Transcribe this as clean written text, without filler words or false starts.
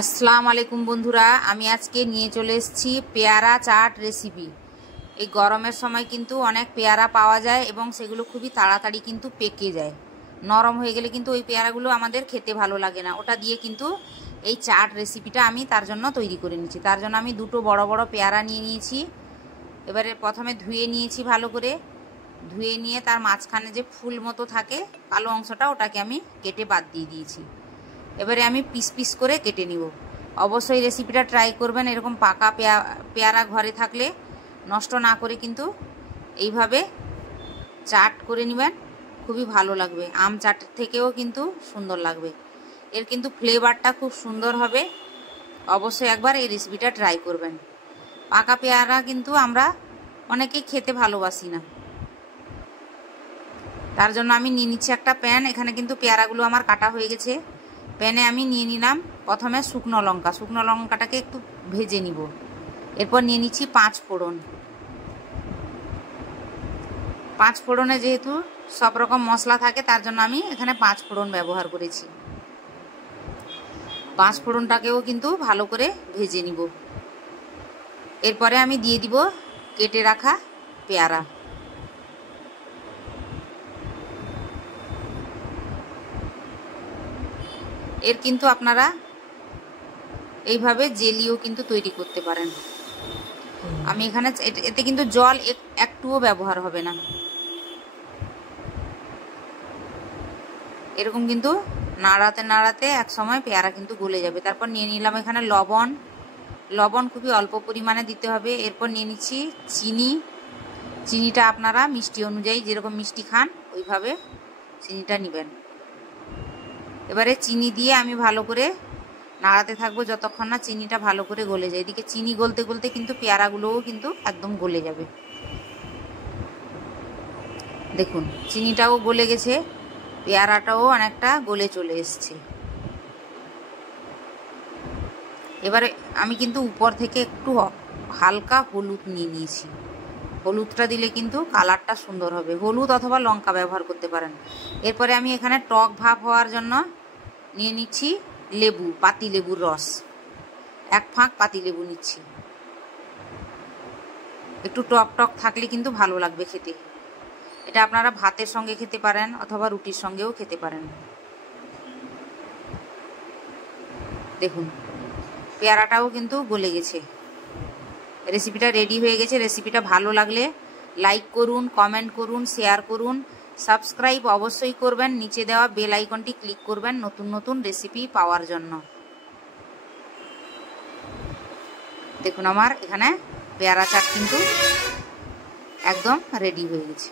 আসসালামু আলাইকুম বন্ধুরা, আমি আজকে নিয়ে চলে এসেছি পেয়ারা চাট রেসিপি। এই গরমের সময় কিন্তু অনেক পেয়ারা পাওয়া যায় এবং সেগুলো খুবই তাড়াতাড়ি কিন্তু পেকে যায়। নরম হয়ে গেলে কিন্তু ওই পেয়ারাগুলো আমাদের খেতে ভালো লাগে না। ওটা দিয়ে কিন্তু এই চাট রেসিপিটা আমি তার জন্য তৈরি করে নিচ্ছি। তার জন্য আমি দুটো বড় বড় পেয়ারা নিয়ে নিয়েছি। এবারে প্রথমে ধুয়ে নিয়েছি ভালো করে। ধুয়ে নিয়ে তার মাঝখানে যে ফুল মতো থাকে কালো অংশটা, ওটাকে আমি কেটে বাদ দিয়ে দিয়েছি। এবারে আমি পিস পিস করে কেটে নিব। অবশ্যই রেসিপিটা ট্রাই করবেন। এরকম পাকা পেয়ারা ঘরে থাকলে নষ্ট না করে কিন্তু এইভাবে চাট করে নেবেন, খুবই ভালো লাগবে। আম চাট থেকেও কিন্তু সুন্দর লাগবে। এর কিন্তু ফ্লেভারটা খুব সুন্দর হবে। অবশ্যই একবার এই রেসিপিটা ট্রাই করবেন। পাকা পেয়ারা কিন্তু আমরা অনেকেই খেতে ভালোবাসি না। তার জন্য আমি নিয়ে নিচ্ছি একটা প্যান। এখানে কিন্তু পেয়ারাগুলো আমার কাটা হয়ে গেছে। প্যানে আমি নিয়ে নিলাম প্রথমে শুকনো লঙ্কা। শুকনো লঙ্কাটাকে একটু ভেজে নিব। এরপর নিয়ে নিচ্ছি 5 ফোড়ন। 5 ফোড়নে যেহেতু সব রকম মশলা থাকে, তার জন্য আমি এখানে 5 ফোড়ন ব্যবহার করেছি। 5 ফোড়নটাকেও কিন্তু ভালো করে ভেজে নিব। এরপরে আমি দিয়ে দিব কেটে রাখা পেয়ারা। এর কিন্তু আপনারা এইভাবে জেলিও কিন্তু তৈরি করতে পারেন। আমি এখানে এতে কিন্তু জল একটুও ব্যবহার হবে না। এরকম কিন্তু নাড়াতে নাড়াতে এক সময় পেয়ারা কিন্তু গলে যাবে। তারপর নিয়ে নিলাম এখানে লবণ। লবণ খুবই অল্প পরিমাণে দিতে হবে। এরপর নিয়ে নিচ্ছি চিনি। চিনিটা আপনারা মিষ্টি অনুযায়ী যেরকম মিষ্টি খান ওইভাবে চিনিটা নেবেন। এবারে চিনি দিয়ে আমি ভালো করে নাড়াতে থাকবো যতক্ষণ না চিনিটা ভালো করে গলে যায়। এদিকে চিনি গলতে গলতে কিন্তু পেয়ারাগুলোও কিন্তু একদম গলে যাবে। দেখুন চিনিটাও গলে গেছে, পেয়ারাটাও অনেকটা গলে চলে এসছে। এবারে আমি কিন্তু উপর থেকে একটু হালকা হলুদ নিয়ে নিয়েছি। হলুদটা দিলে কিন্তু কালারটা সুন্দর হবে। হলুদ অথবা লঙ্কা ব্যবহার করতে পারেন। এরপরে আমি এখানে টক ভাব হওয়ার জন্য নিয়ে নিচ্ছি লেবু, পাতি লেবুর রস। 1 ফাঁক পাতি লেবু নিচ্ছি। একটু টক টক থাকলে কিন্তু ভালো লাগবে খেতে। এটা আপনারা ভাতের সঙ্গে খেতে পারেন অথবা রুটির সঙ্গেও খেতে পারেন। দেখুন পেয়ারাটাও কিন্তু গলে গেছে। রেসিপিটা রেডি হয়ে গেছে। রেসিপিটা ভালো লাগলে লাইক করুন, কমেন্ট করুন, শেয়ার করুন, সাবস্ক্রাইব অবশ্যই করবেন। নিচে দেওয়া বেল আইকনটি ক্লিক করবেন নতুন নতুন রেসিপি পাওয়ার জন্য। দেখুন আমার এখানে পেয়ারা চাট কিন্তু একদম রেডি হয়ে গেছে।